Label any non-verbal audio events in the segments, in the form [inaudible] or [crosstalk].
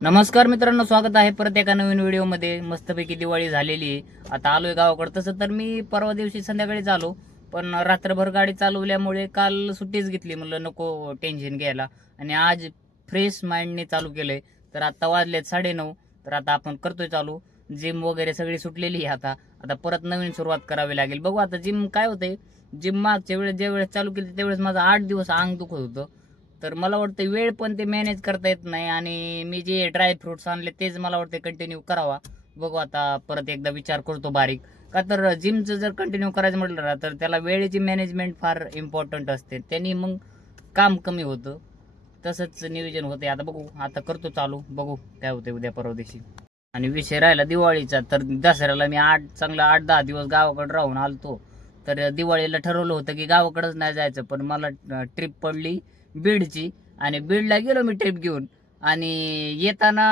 नमस्कार मित्रांनो स्वागत आहे परत एका नवीन व्हिडिओमध्ये. मस्तपैकी दिवाळी झालेली आहे. आता आलोय गावाकडे. तसं तर मी परवा दिवशी संध्याकाळीच आलो. पण रात्रभर गाडी चालवल्यामुळे काल सुट्टीच घेतली. म्हणलं नको टेन्शन घ्यायला. आणि आज फ्रेश माइंडने चालू केलंय. तर आता वाजलेत साडेनऊ. तर आता आपण करतोय चालू. जिम वगैरे सगळी सुटलेली आहे आता. आता परत नवीन सुरुवात करावी लागेल. बघू आता जिम काय होतंय. जिम मागच्या वेळेस ज्या वेळेस चालू केली त्यावेळेस माझं आठ दिवस अंग दुखत होतं. तर मला वाटतं वेळ पण ते मॅनेज करता येत नाही आणि मी जे ड्राय फ्रुट्स आणले तेच मला वाटतं कंटिन्यू करावा. बघू आता परत एकदा विचार करतो बारीक. का तर जिमचं जर कंटिन्यू करायचं म्हटलं ना तर त्याला वेळेची मॅनेजमेंट फार इम्पॉर्टंट असते. त्यांनी मग काम कमी होतं. तसंच नियोजन होते आता बघू आता करतो चालू. बघू काय होते उद्या परवा दिवशी. आणि विषय राहिला दिवाळीचा तर दसऱ्याला मी आठ चांगला आठ दहा दिवस गावाकडे राहून आलतो. तर दिवाळीला ठरवलं होतं की गावाकडंच नाही जायचं पण मला ट्रिप पडली. बीडची आणि बीडला गेलो मी ट्रिप घेऊन. आणि येताना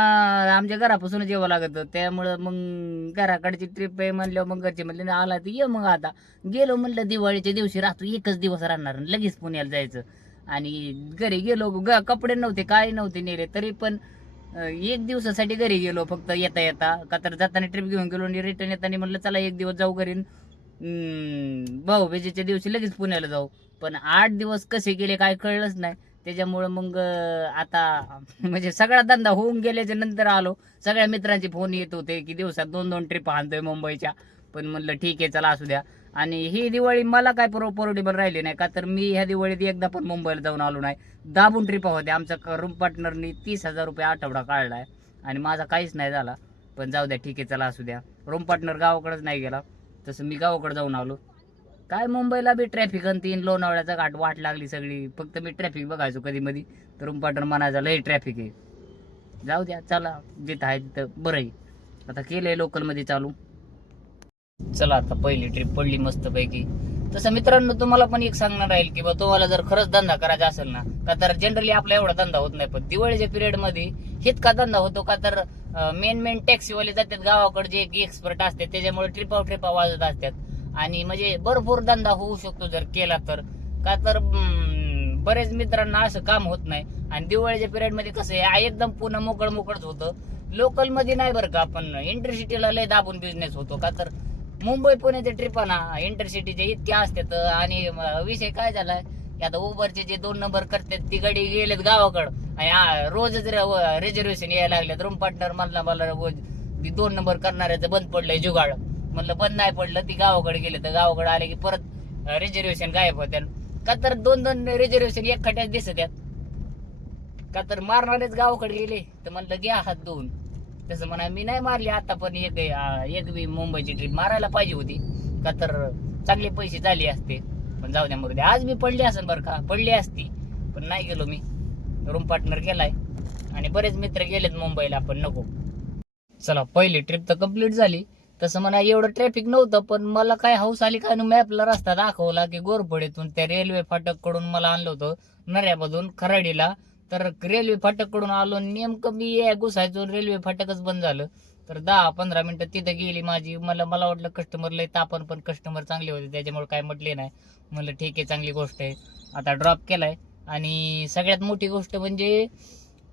आमच्या घरापासूनच जेवं लागत त्यामुळं मग घराकडची ट्रिप आहे म्हणल्यावर मग घरचे म्हणले आला तर ये मग आता. गेलो म्हणलं दिवाळीच्या दिवशी राहतो एकच दिवस राहणार लगेच पुण्याला जायचं. आणि घरी गेलो ग- कपडे नव्हते काय नव्हते नेले तरी पण एक दिवसासाठी घरी गेलो फक्त येता येता. का तर जाताना ट्रिप घेऊन गेलो आणि रिटर्न येताना म्हणलं चला एक दिवस जाऊ घरी भाऊ भेजेच्या दिवशी लगेच पुण्याला जाऊ. पण आठ दिवस कसे गेले काय कळलंच नाही. त्याच्यामुळं मग आता म्हणजे सगळा धंदा होऊन गेल्याच्यानंतर आलो. सगळ्या मित्रांचे फोन येत होते की दिवसात दोन दोन ट्रिप आणतोय मुंबईच्या. पण म्हणलं ठीक आहे चला असू द्या. आणि ही दिवाळी मला काय पर परवडेबल राहिली नाही का? तर मी ह्या दिवाळीत एकदा पण मुंबईला जाऊन आलो नाही. दाबून ट्रिपा होत्या. आमचा रूम पार्टनरनी तीस हजार रुपये आठवडा काढलाय. आणि माझा काहीच नाही झाला. पण जाऊ द्या ठीक आहे चला असू द्या. रूम पार्टनर गावाकडेच नाही गेला. तसं मी गावाकडे जाऊन आलो. काय मुंबईला बी ट्रॅफिक आणि तीन लोणावळ्याचा घाट वाट लागली सगळी. फक्त मी ट्रॅफिक बघायचो कधी मधी तर पाटण म्हणायचा लय ट्रॅफिक आहे. जाऊ द्या चला. जिथं आहे तिथं बरं आहे. आता केलं आहे लोकलमध्ये चालू. चला आता पहिली ट्रिप पडली मस्तपैकी. तसं मित्रांनो तुम्हाला पण एक सांगणार राहील की बा तुम्हाला जर खरंच धंदा करायचा असेल ना का तर जनरली आपला एवढा धंदा होत नाही. पण दिवाळीच्या पिरियडमध्ये इतका धंदा होतो का तर मेन मेन टॅक्सीवाले जातात. गावाकडे जे एक्सपर्ट असतात. त्याच्यामुळे ट्रिपा ट्रिपा वाजत असतात. आणि म्हणजे भरपूर धंदा होऊ शकतो जर केला तर. का तर बरेच मित्रांना असं काम होत नाही. आणि दिवाळीच्या पिरियडमध्ये कसं आहे एकदम पुन्हा मोकळ मोकळच होतं. लोकलमध्ये नाही बरं का आपण इंटरसिटीला लय दाबून बिझनेस होतो. का तर मुंबई पुण्याच्या ट्रिपाना इंटरसिटीचे इतक्या असतात. आणि विषय काय झालाय आता उबरचे जे दोन नंबर करतात ती गाडी गेलेत गावाकडं. आणि रोजच रिझर्वेशन यायला लागल्यात. रूम पार्टनर मला मला रोज दोन नंबर करणाऱ्याचं बंद पडलंय जुगाड. म्हणलं बंद नाही पडलं ती गावाकडे गेले. तर गावाकडे आले की परत रिझर्वेशन गायब होत्या का तर दोन दोन रिझर्वेशन एक खट्यात दिसत का तर मारणारेच गावाकडे गेले. तर म्हणलं घ्या हात दोन तसं म्हणा मी नाही मारली आता पण एक एक बी मुंबईची ट्रिप मारायला पाहिजे होती. का तर चांगले पैसे झाले असते. पण जाऊ द्या मरू द्या. आज मी पडली असेल बरं का पडली असती. पण नाही गेलो मी. रूम पार्टनर गेलाय. आणि बरेच मित्र गेलेत मुंबईला पण नको. चला पहिली ट्रिप तर कंप्लीट झाली. तसं म्हणा एवढं ट्रॅफिक नव्हतं पण मला काय हाऊस आली काय मॅपला रस्ता दाखवला की गोरपडेतून त्या रेल्वे फाटककडून मला आणलं होतं नऱ्यामधून खराडीला. तर रेल्वे फाटककडून आलो नेमकं मी या घुसायचो रेल्वे फाटकच बंद झालं. तर दहा पंधरा मिनिटं तिथं गेली माझी. मला मला वाटलं कस्टमर लय तापन पण कस्टमर चांगले होते त्याच्यामुळे काय म्हटले नाही. म्हणलं ठीक आहे चांगली गोष्ट आहे. आता ड्रॉप केलाय. आणि सगळ्यात मोठी गोष्ट म्हणजे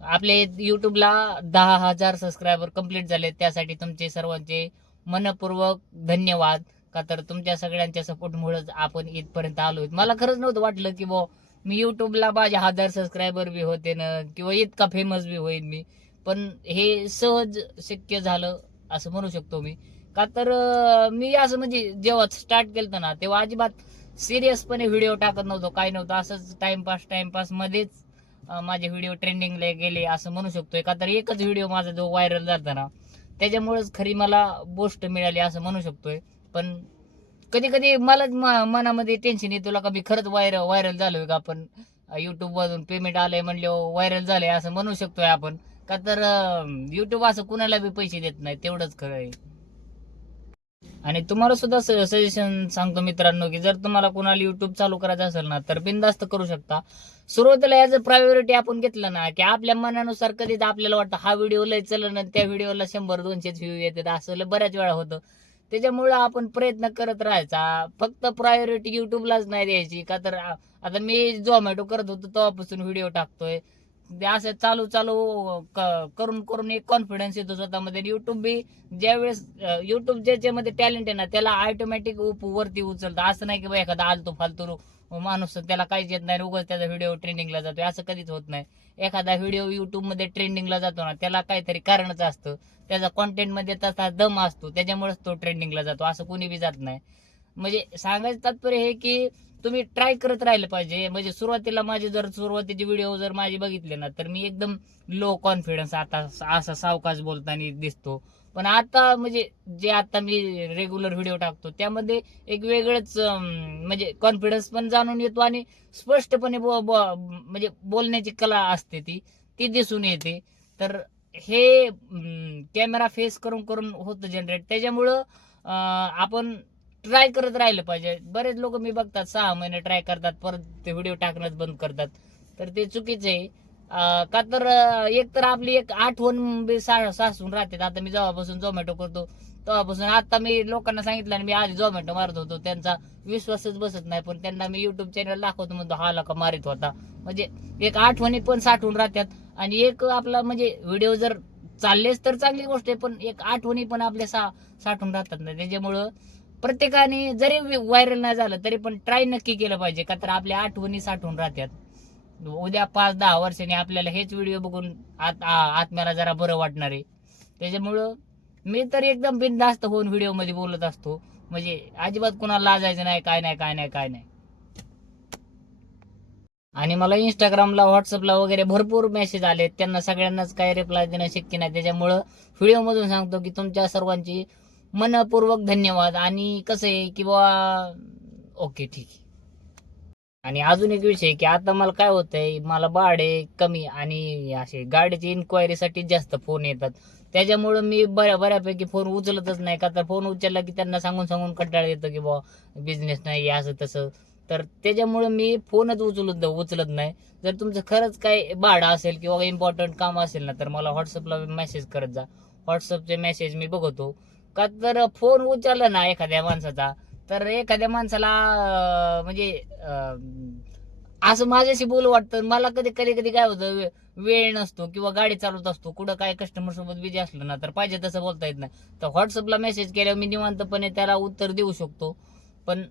आपले युट्यूबला दहा हजार सबस्क्रायबर कंप्लीट झाले त्यासाठी तुमचे सर्वांचे मनपूर्वक धन्यवाद. का तर तुमच्या सगळ्यांच्या सपोर्टमुळेच आपण इथपर्यंत आलो मला खरंच नव्हतं वाटलं की बुवा मी युट्यूबला माझे हजार सबस्क्रायबर बी होते ना किंवा इतका फेमस बी होईल मी. पण हे सहज शक्य झालं असं म्हणू शकतो मी. का तर मी असं म्हणजे जेव्हा स्टार्ट केलं ना तेव्हा अजिबात सिरियसपणे व्हिडिओ टाकत नव्हतो काय नव्हतं. असंच टाइमपास टाइमपास मध्येच माझे व्हिडिओ ट्रेंडिंगला गेले असं म्हणू शकतो का तर एकच व्हिडिओ माझा जो व्हायरल झाला ना त्याच्यामुळेच खरी मला गोष्ट मिळाली असं म्हणू शकतोय. पण कधी कधी मलाच मनामध्ये टेन्शन येतो का मी खरंच व्हायरल व्हायरल झालोय का आपण? युट्यूबवरून पेमेंट आलंय म्हणले व्हायरल झालंय असं म्हणू शकतोय आपण. का तर युट्यूब असं कुणाला बी पैसे देत नाही तेवढंच खरं आहे. आणि तुम्हाला सुद्धा सजेशन सांगतो मित्रांनो की जर तुम्हाला कोणाला युट्यूब चालू करायचं असेल ना तर बिंदास्त करू शकता. सुरुवातीला याच अ प्रायोरिटी आपण घेतलं ना की आपल्या मनानुसार कधीच आपल्याला वाटतं हा व्हिडिओ लय चलन त्या व्हिडिओला शंभर दोनशेच व्ह्यू येतात असं बऱ्याच वेळा होतं. त्याच्यामुळं आपण प्रयत्न करत राहायचा. फक्त प्रायोरिटी युट्यूबलाच नाही द्यायची का तर आता मी झोमॅटो करत होतो तेव्हापासून व्हिडिओ टाकतोय. ते असं चालू चालू क- करून करून एक कॉन्फिडन्स येतो स्वतःमध्ये. युट्यूब बी ज्यावेळेस युट्यूब ज्याच्यामध्ये टॅलेंट आहे ना त्याला ऑटोमॅटिक वरती उचलतं. असं नाही की बा एखादा आलतो फालतू माणूस त्याला काहीच येत नाही उगाच त्याचा व्हिडिओ ट्रेंडिंगला जातो असं कधीच होत नाही. एखादा व्हिडिओ युट्यूबमध्ये ट्रेंडिंगला जातो ना त्याला काहीतरी कारणच असतं. त्याचा कॉन्टेंटमध्ये तसा दम असतो त्याच्यामुळेच तो ट्रेंडिंगला जातो. असं कोणी बी जात नाही. म्हणजे सांगायचं तात्पर्य हे की तुम्ही ट्राय करत राहिलं पाहिजे. म्हणजे सुरुवातीला माझे जर सुरुवातीचे व्हिडिओ जर माझे बघितले ना तर मी एकदम लो कॉन्फिडन्स आता असा सावकाश बोलताना दिसतो. पण आता म्हणजे जे आता मी रेग्युलर व्हिडिओ टाकतो त्यामध्ये एक वेगळंच म्हणजे कॉन्फिडन्स पण जाणून येतो आणि स्पष्टपणे बो- बो- म्हणजे बोलण्याची कला असते ती ती दिसून येते. तर हे कॅमेरा फेस करून करून होतं जनरेट त्याच्यामुळं आपण ट्राय करत राहिलं पाहिजे. बरेच लोक मी बघतात सहा महिने ट्राय करतात परत ते व्हिडिओ टाकणंच बंद करतात. तर ते चुकीचं आहे. का तर एक तर आपली एक आठवण सासून राहते आता मी जेव्हापासून झोमॅटो करतो तेव्हापासून आता मी लोकांना सांगितलं आणि मी आधी झोमॅटो मारत होतो. त्यांचा विश्वासच बसत नाही. पण त्यांना मी युट्यूब चॅनल दाखवतो म्हणतो हा लका मारित होता. म्हणजे एक आठवणी पण साठवून राहतात. आणि एक आपला म्हणजे व्हिडिओ जर चाललेच तर चांगली गोष्ट आहे पण एक आठवणी पण आपल्या सा साठवून राहतात ना. त्याच्यामुळं प्रत्येकाने जरी व्हायरल नाही झालं तरी पण ट्राय नक्की केलं पाहिजे. का तर आपल्या आठवणी साठवून राहतात उद्या पाच दहा वर्षांनी आपल्याला हेच व्हिडिओ बघून आत आत्म्याला जरा बरं वाटणार आहे. त्याच्यामुळं मी तर एकदम बिनधास्त होऊन व्हिडिओमध्ये बोलत असतो. म्हणजे अजिबात कुणाला लाजायचं नाही काय नाही काय नाही काय नाही. आणि मला इंस्टाग्रामला व्हॉट्सअपला वगैरे भरपूर मेसेज आले त्यांना सगळ्यांनाच काही रिप्लाय देणं शक्य नाही. त्याच्यामुळं व्हिडिओ मधून सांगतो की तुमच्या सर्वांची मनपूर्वक धन्यवाद. आणि कसं आहे की बा ओके ठीक आहे. आणि अजून एक विषय की आता मला काय होतंय मला भाडे कमी आणि असे गाडीची इन्क्वायरीसाठी जास्त फोन येतात. त्याच्यामुळं मी बऱ्या बऱ्यापैकी फोन उचलतच नाही. का तर फोन उचलला की त्यांना सांगून सांगून कंटाळा येतो की बा बिझनेस नाही असं तसं. तर त्याच्यामुळं मी फोनच उचलत उचलत नाही. जर तुमचं खरंच काय भाडं असेल किंवा इम्पॉर्टंट काम असेल ना तर मला व्हॉट्सअपला मेसेज करत जा. व्हॉट्सअपचे मेसेज मी बघतो. का तर फोन उचलला ना एखाद्या माणसाचा तर एखाद्या माणसाला म्हणजे असं माझ्याशी बोल वाटतं. मला कधी कधी कधी काय होतं वेळ नसतो किंवा गाडी चालवत असतो कुठं काय कस्टमर सोबत बिझी असलं ना तर पाहिजे तसं बोलता येत नाही. तर व्हॉट्सअपला मेसेज केल्यावर मी निवांतपणे त्याला उत्तर देऊ शकतो. पण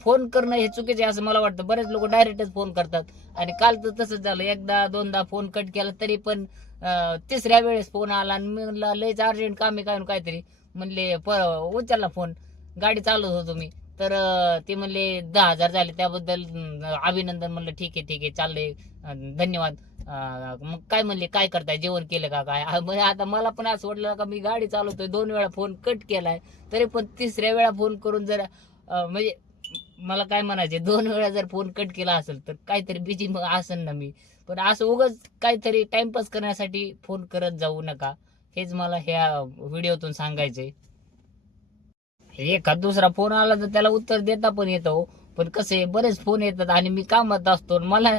फोन करणं हे चुकीचे असं मला वाटतं. बरेच लोक डायरेक्टच फोन करतात. आणि काल तर तसंच झालं. एकदा दोनदा फोन कट केला तरी पण तिसऱ्या वेळेस फोन आला आणि मी म्हणलं लयच अर्जंट काम आहे काय काहीतरी. म्हणले प उचलला फोन. गाडी चालवत होतो मी. तर ते म्हणले दहा हजार झाले. त्याबद्दल अभिनंदन म्हणलं ठीक आहे ठीक आहे चाललंय. धन्यवाद. मग काय म्हणले काय करताय? जेवण केलं का काय? म्हणजे आता मला पण असं वाटलं का मी गाडी चालवतोय. दोन वेळा फोन कट केलाय. तरी पण तिसऱ्या वेळा फोन करून जर म्हणजे मला काय म्हणायचे दोन वेळा जर फोन कट केला असेल तर काहीतरी बिजी मग असेल ना मी. पण असं उगाच काहीतरी टाइमपास करण्यासाठी फोन करत जाऊ नका. हेच मला ह्या व्हिडिओतून सांगायचंय. एखाद दुसरा फोन आला तर त्याला उत्तर देता पण येतो हो. पण कसं आहे बरेच फोन येतात आणि मी कामात असतो आणि मला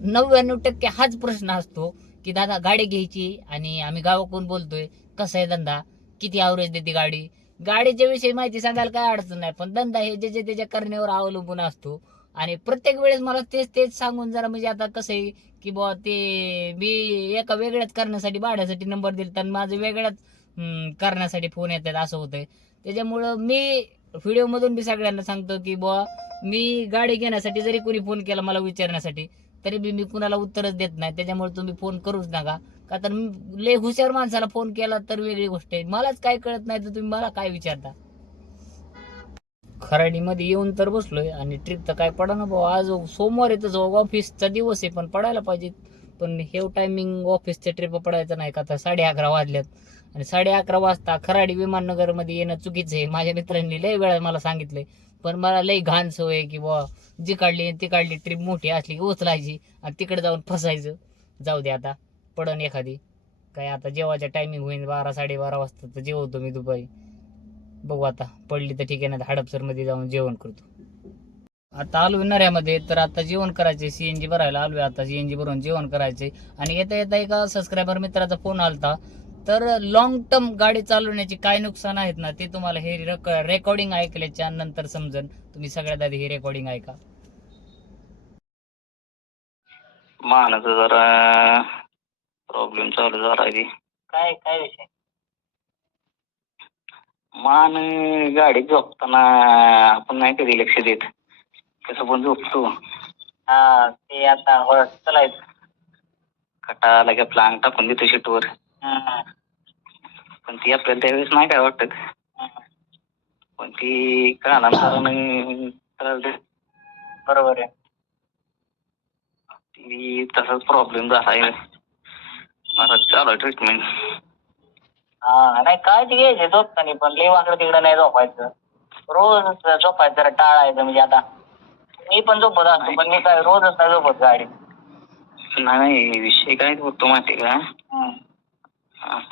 नव्याण्णव टक्के हाच प्रश्न असतो की दादा गाडी घ्यायची आणि आम्ही गावाकडून बोलतोय. कसा आहे धंदा? किती ॲव्हरेज देते गाडी? गाडीच्या विषयी माहिती सांगायला काय अडचण नाही पण धंदा हे ज्याच्या त्याच्या करण्यावर अवलंबून असतो. आणि प्रत्येक वेळेस मला तेच तेच सांगून जरा म्हणजे आता कसं आहे की बुवा ते मी एका वेगळ्याच करण्यासाठी भाड्यासाठी नंबर दिला तर माझं वेगळ्याच करण्यासाठी फोन येतात असं होतंय. त्याच्यामुळं मी व्हिडिओमधून बी सगळ्यांना सांगतो की बुवा मी गाडी घेण्यासाठी जरी कोणी फोन केला मला विचारण्यासाठी तरी बी मी कुणाला उत्तरच देत नाही. त्याच्यामुळे तुम्ही फोन करूच नका. का तर मी लय हुशार माणसाला फोन केला तर वेगळी गोष्ट आहे. मलाच काय कळत नाही तर तुम्ही मला काय विचारता? खराडीमध्ये येऊन तर बसलोय आणि ट्रिप तर काय पडा ना भाऊ. आज सोमवार येतच ऑफिसचा दिवस आहे पण पडायला पाहिजे पण हे टायमिंग ऑफिसच्या ट्रिप पडायचं नाही का? तर साडे अकरा वाजल्यात. आणि साडे अकरा वाजता खराडी विमाननगरमध्ये येणं चुकीचं आहे. माझ्या मित्रांनी लय वेळा मला सांगितलंय. पण मला लई घाण सवय की बुवा जी काढली ती काढली ट्रिप मोठी असली की उचलायची आणि तिकडे जाऊन फसायचं. जाऊ दे आता. पडन एखादी. काय आता जेवायच्या टायमिंग होईल बारा साडेबारा वाजता तर जेवतो मी दुपारी. बघू आता. पडली तर ठीक आहे ना हडपसरमध्ये जाऊन जेवण करतो. आता आलोय नऱ्यामध्ये तर आता जेवण करायचे सीएनजी भरायला आलोय आता. सीएनजी भरून जेवण करायचे आणि येता येता एका सबस्क्रायबर मित्राचा फोन आलता. तर लॉंग टर्म गाडी चालवण्याचे काय नुकसान आहेत ना ते तुम्हाला हे रेकॉर्डिंग ऐकल्याच्या नंतर समजन. तुम्ही सगळ्यात आधी हे रेकॉर्डिंग ऐका. मानाचं जरा प्रॉब्लेम चालू झाला काय काय विषय? मान गाडीत झोपताना आपण नाही कधी लक्ष देत. कसं पण झोपतो. हा ते आता हो चलायचं कटा लगे प्लांग टाकून देतो शीटवर. पण ती आपल्याला त्यावेळेस नाही काय वाटत. पण ती कालांतरानं त्रास देत. बरोबर आहे. ती तसाच प्रॉब्लेम झाला आहे मला चालू आहे ट्रीटमेंट हा नाही काळजी घ्यायची झोपताना पण लई वाकडं तिकडं नाही झोपायचं. रोज झोपायचं जरा टाळायचं म्हणजे आता मी पण झोपत असतो पण मी काय रोजच नाही झोपत गाडी नाही विषय काय होतो माहिती का?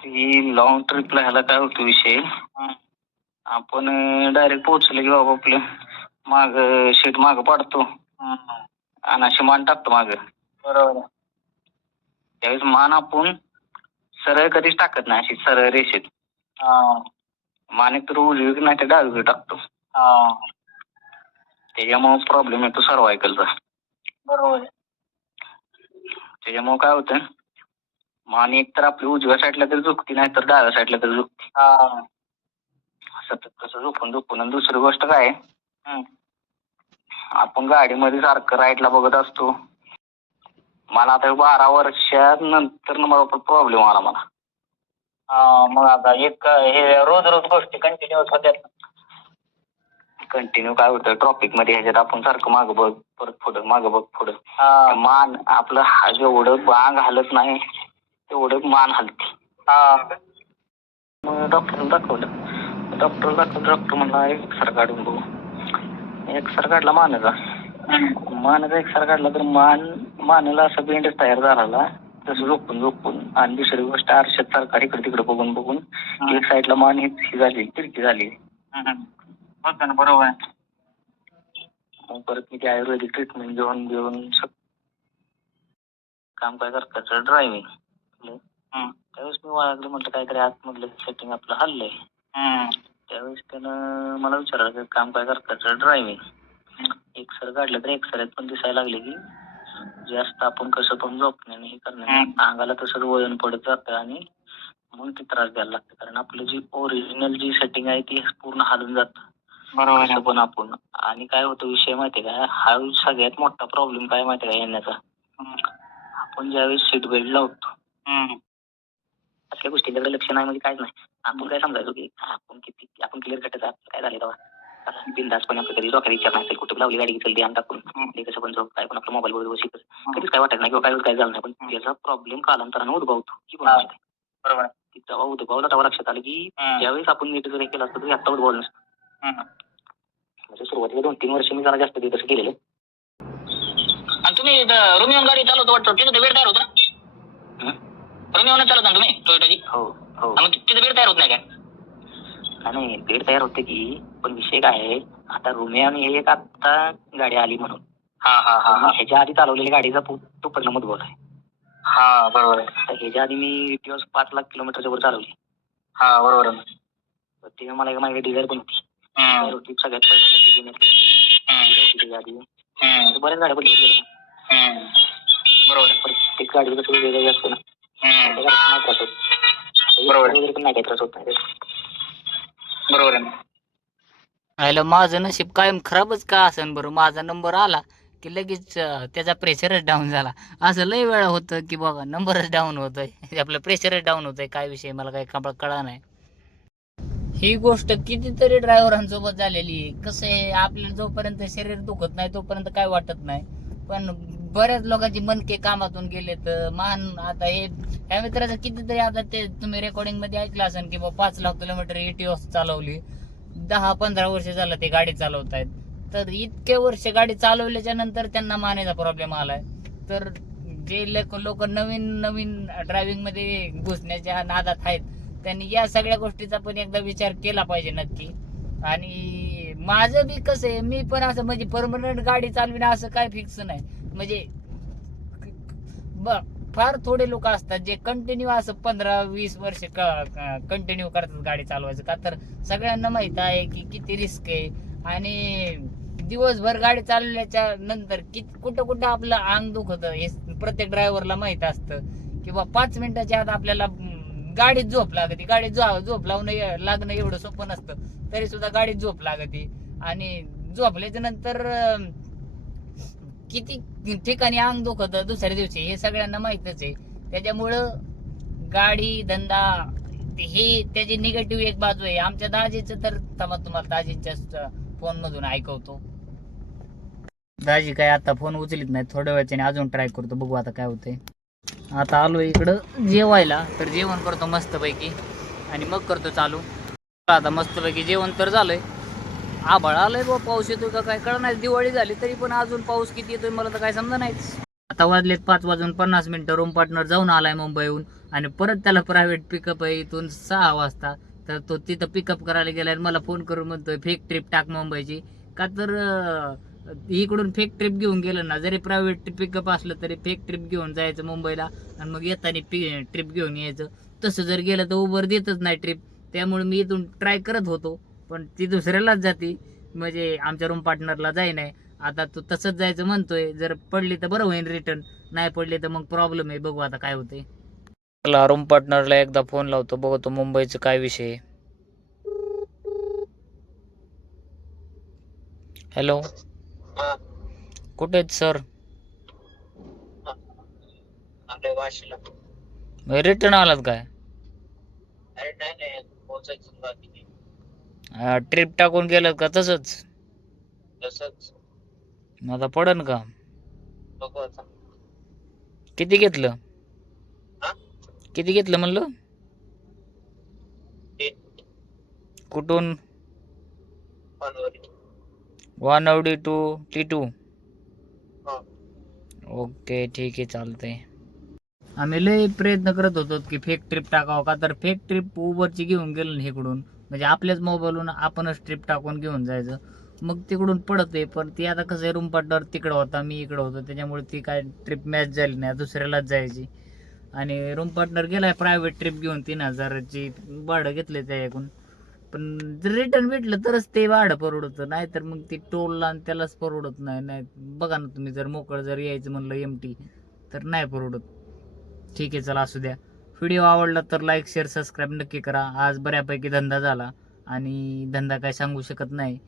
ती लॉंग ट्रिपला ह्याला काय होतो विषय? आपण डायरेक्ट पोहोचलो की बाबा आपलं माग शीट माग पाडतो. आणि अशी मान टाकतो माग. बरोबर आहे. त्यावेळेस मान आपण सरळ कधीच टाकत नाही अशी सरळ रेषेत. हा. मान तर उजवी नाही तर डावीकडे टाकतो. हा. त्याच्यामुळे प्रॉब्लेम येतो सर्वायकलचा. बरोबर. त्याच्यामुळे काय होतं मान एक तर आपली उजव्या साईडला तर झुकती नाही तर डाव्या साईडला तर झुकते. हा. सतत तसं झोपून झोपून. आणि दुसरी गोष्ट काय. आपण गाडीमध्ये सारखं राईटला बघत असतो. मला आता बारा वर्षानंतर मला प्रॉब्लेम आला मला. हा मग आता एक हे रोज रोज गोष्टी कंटिन्युअस होत्यात कंटिन्यू काय होतं? ट्रॉफिकमध्ये ह्याच्यात आपण सारखं मागं बघ परत पुढं मागं बघ पुढं. हा. मान आपलं हा जेवढं बांग हालत नाही तेवढं मान हलते. हा. मग डॉक्टरला दाखवलं. डॉक्टर दाखवलं डॉक्टर म्हणला एक्सरा काढून बघू. एक्सरा काढला मानाचा. मानाचा एक्सरा काढला तर मान मानेला असा बेंडच तयार झाला. तसं झोपून झोपून. आणि दुसरी गोष्ट आरशात सारखा इकडे तिकडे बघून बघून एक साईडला मान ही ही झाली तिरकी झाली. होत ना बरोबर आहे. मग परत मी ती आयुर्वेदिक ट्रीटमेंट घेऊन घेऊन सग- काम काय करतात ड्रायव्हिंग. त्यावेळेस मी वाळगलं म्हटलं काहीतरी आतमधलं सेटिंग आपलं हल्लंय. त्यावेळेस त्यानं मला विचारलं की काम काय करतात ड्रायव्हिंग एक सर काढलं तर एक सरात पण दिसायला लागले की जास्त आपण कसं पण झोपण्याने हे करण्याने. अंगाला तसंच वजन पडत जातं आणि मग ते त्रास द्यायला लागतं. कारण आपलं जी ओरिजिनल जी सेटिंग आहे ती पूर्ण हलून जातं. बरोबर. पण आपण. आणि काय होतं विषय माहितीये का? हा सगळ्यात मोठा प्रॉब्लेम काय माहितीये का येण्याचा. आपण ज्यावेळेस सीट बेल्ट लावतो. असल्या गोष्टींकडे लक्ष नाही म्हणजे काहीच नाही. आपण काय समजायचो की आपण किती आपण क्लिअर कटच काय झाले तेव्हा? बिंदासपणे आपलं कधी डोक्यात विचार नाही कुठे लावली गाडी चलली आणि टाकून. कसं पण झोप काय पण आपलं मोबाईल वगैरे बशी कधीच काय वाटत नाही किंवा काय काय झालं नाही पण त्याचा प्रॉब्लेम कालांतराने उद्भवतो की बरोबर. तेव्हा उद्भवला तेव्हा लक्षात आलं की. ज्यावेळेस आपण नीट जर केलं असतं तर आता उद्भवलं नसतं. म्हणजे सुरुवातीला दोन तीन वर्ष मी जरा जास्त ते तसं केलेलं. आणि तुम्ही रोमिओन गाडी चालवतो वाटतं? तिथं वेळ तयार होतं ना? रोमिओन चालवता तुम्ही? टोयोटाची हो. हो मग तिथं वेळ तयार होत नाही काय? नाही बेड तयार होते की पण विषय काय आहे? आता रुमिया आणि हे एक आता गाडी आली म्हणून. हा हा हा हा. ह्याच्या आधी चालवलेल्या गाडीचा पू- तो परिणाम उद्भवला आहे. हा बरोबर आहे. तर ह्याच्या आधी मी इटिओस पाच लाख किलोमीटरच्या वर चालवली. हा बरोबर आहे. तर ते मला एक माझ्याकडे डिझायर पण होती. हम्म. डिझायर होती सगळ्यात पहिल्यांदा ती घेण्याची हम्म. होती त्याच्या आधी. हम्म. बऱ्याच गाड्या हम्म. बरोबर आहे. प्रत्येक गाडीचं कसं वेगवेगळं असतं ना. हम्म. त्या गाडीत नाही त्रास होत. बरोबर. वगैरे पण नाही काही त्रास होत नाही. बरोबर आहे. आयला माझं नशीब कायम खराबच का असेल बरं? माझा नंबर आला की लगेच अं, त्याचा प्रेशरच डाऊन झाला. असं लय वेळा होतं की बघा नंबरच डाऊन होतोय. [laughs] आपलं प्रेशरच डाऊन होतंय काय विषय मला काही कापड कळा नाही. ही गोष्ट कितीतरी ड्रायव्हरांसोबत झालेली आहे. कसं आहे आपल्याला जोपर्यंत शरीर दुखत नाही तोपर्यंत काय वाटत नाही. पण बऱ्याच लोकांची मनके कामातून गेले तर मान आता हे या मित्राचं कितीतरी आता ते तुम्ही रेकॉर्डिंगमध्ये ऐकलं असेल की बा पाच लाख किलोमीटर एटी चालवली. दहा पंधरा वर्ष झालं ते गाडी चालवत आहेत तर इतके वर्ष गाडी चालवल्याच्या नंतर त्यांना मानेचा प्रॉब्लेम आलाय. तर जे लोक लोक नवीन नवीन ड्रायव्हिंगमध्ये घुसण्याच्या नादात आहेत त्यांनी या सगळ्या गोष्टीचा पण एकदा विचार केला पाहिजे नक्की. आणि माझं बी कसं आहे मी पण असं म्हणजे परमनंट गाडी चालविणं असं काय फिक्स नाही. म्हणजे बघ फार थोडे लोक असतात जे कंटिन्यू असं पंधरा वीस वर्ष कंटिन्यू करतात गाडी चालवायचं का? तर सगळ्यांना माहीत आहे की किती रिस्क आहे. आणि दिवसभर गाडी चालवल्याच्या नंतर कित कुठं कुठं आपलं अंग दुखत हे प्रत्येक ड्रायव्हरला माहीत असतं. किंवा पाच मिनिटाच्या आत आपल्याला गाडीत झोप लागते. गाडीत झो- झोप लावणं लागणं एवढं सोपं नसतं. तरी सुद्धा गाडीत झोप लागते. आणि झोपल्याच्या नंतर किती ठिकाणी अंग दुखत दुसऱ्या दिवशी हे सगळ्यांना माहितच आहे. त्याच्यामुळं गाडी धंदा हे त्याची निगेटिव्ह एक बाजू आहे. आमच्या दाजीचं तर थांबा तुम्हाला दाजींच्या फोन मधून ऐकवतो. दाजी काय आता फोन उचलित नाही थोड्या वेळाने अजून ट्राय करतो बघू आता काय होतंय. आता आलो इकडं जेवायला तर जेवण करतो मस्तपैकी. आणि मग करतो चालू. आता मस्तपैकी जेवण तर झालंय. आभाळ आलंय बा पाऊस येतोय का काय कळणार नाही. दिवाळी झाली तरी पण अजून पाऊस किती येतोय मला तर काय समजा नाहीच आता वाजलेत पाच वाजून पन्नास मिनिटं. रूम पार्टनर जाऊन आलाय मुंबईहून आणि परत त्याला प्रायव्हेट पिकअप आहे इथून सहा वाजता. तर तो तिथं पिकअप करायला गेलाय आणि मला फोन करून म्हणतोय फेक ट्रिप टाक मुंबईची. का तर इकडून फेक ट्रिप घेऊन गेलं ना जरी प्रायव्हेट पिकअप असलं तरी फेक ट्रिप घेऊन जायचं मुंबईला आणि मग येताना ट्रिप घेऊन यायचं. तसं जर गेलं तर उबर देतच नाही ट्रिप त्यामुळे मी इथून ट्राय करत होतो. पण ती दुसऱ्यालाच जाते. म्हणजे आमच्या रूम पार्टनरला जाई नाही आता तू तसंच जायचं म्हणतोय. जर पडली तर बरं होईल रिटर्न नाही पडली तर मग प्रॉब्लेम आहे. बघू आता काय होते चला रूम पार्टनरला एकदा फोन लावतो. बघतो मुंबईचं काय विषय आहे. हॅलो कुठे आहेत सर रिटर्न आलात काय? अरे नाही नाही. पोहोचायचं बाकी ट्रिप टाकून गेलात का तसंच? तसंच. आता पडन का? बघू आता. किती घेतलं? हा? किती घेतलं म्हणलं? कुठून? फोनवर वानवडी टू टी टू. हो. ओके ठीक आहे चालतंय. आम्ही लय प्रयत्न करत होतो की फेक ट्रिप टाकावं का? तर फेक ट्रिप उबरची घेऊन गेलो ना इकडून. म्हणजे आपल्याच मोबाईलवरून आपणच ट्रिप टाकून घेऊन जायचं. मग तिकडून पडत आहे पण ती आता कसं आहे रूम पार्टनर तिकडं होता मी इकडं होतो त्याच्यामुळे ती काय ट्रिप मॅच झाली नाही दुसऱ्यालाच जायची. आणि रूम पार्टनर गेलाय प्रायव्हेट ट्रिप घेऊन तीन हजाराची भाडं घेतले त्याच्याकडून. पण जर रिटर्न भेटलं तरच ते भाडं परवडतं नाही तर मग ती टोलला आणि त्यालाच परवडत नाही नाही बघा ना तुम्ही जर मोकळं जर यायचं म्हणलं एम टी तर नाही परवडत. ठीक आहे चला असू द्या. व्हिडिओ आवडला तर लाईक शेअर सबस्क्राईब नक्की करा. आज बऱ्यापैकी धंदा झाला आणि धंदा काय सांगू शकत नाही.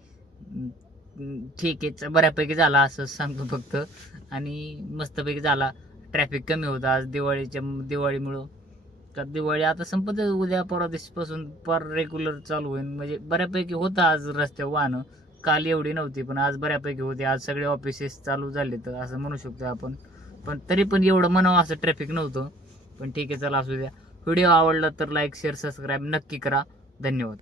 ठीक आहे च- बऱ्यापैकी झाला असं सांगतो फक्त. आणि मस्तपैकी झाला. ट्रॅफिक कमी होता आज दिवाळीच्या दिवाळीमुळं. का दिवाळी आता संपत उद्या परवा दिवशीपासून पर रेग्युलर चालू होईल म्हणजे बऱ्यापैकी होतं आज रस्त्यावर वाहनं. काल एवढी नव्हती पण आज बऱ्यापैकी होते. आज सगळे ऑफिसेस चालू झाले तर असं म्हणू शकतो आपण. पण तरी पण एवढं म्हणावं असं ट्रॅफिक नव्हतं. पण ठीक आहे चला असू द्या. व्हिडिओ आवडला तर लाईक शेअर सबस्क्राईब नक्की करा. धन्यवाद.